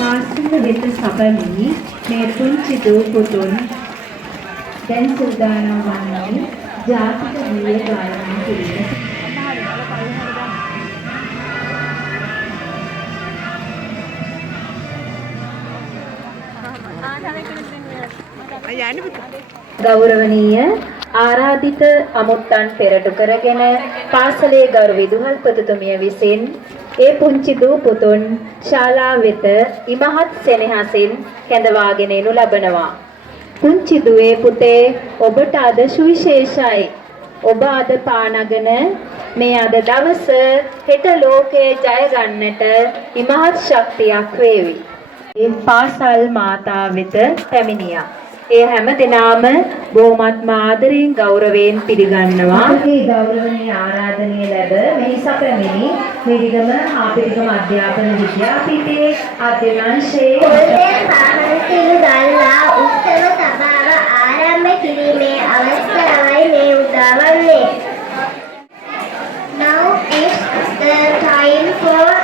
පාසල වෙත සබලී මේ පුංචි දූ පුතුන් දැන් සූදානම් වන්නේ ජාතික ගීය ගායනා කිරීමට. ගෞරවනීය ආරාධිත අමුත්තන් පෙරටු කරගෙන පාසලේ ගරු විදුහල්පතිතුමිය විසින් ඒ පුංචි දූ පුතුන් ශාලා වෙත ඉමහත් සෙනෙහසින් කැඳවාගෙන එනු ලබනවා. පුංචි දුවේ පුතේ ඔබට අද සුවිශේෂයි. ඔබ අද පානගෙන මේ අද දවස හෙට ලෝකේ ජය ගන්නට ඉමහත් ශක්තියක් වේවි. ඒ පාසල් මාතා වෙත පැමිණියා. ඒ හැම දිනම බොහොමත් ආදරයෙන් ගෞරවයෙන් පිළිගන්නවා. අපේ ගෞරවනීය ආරාධනය ලැබ මෙහි සැපමිනි මිරිගම ආපිරිගම අධ්‍යාපන විද්‍යාපීඨයේ අධ්‍යනාංශයේ ගල්ලා උත්සව සභාව ආරම්භ කිරීමේ අවස්ථාවයි මේ උදා වන්නේ. Now is the time for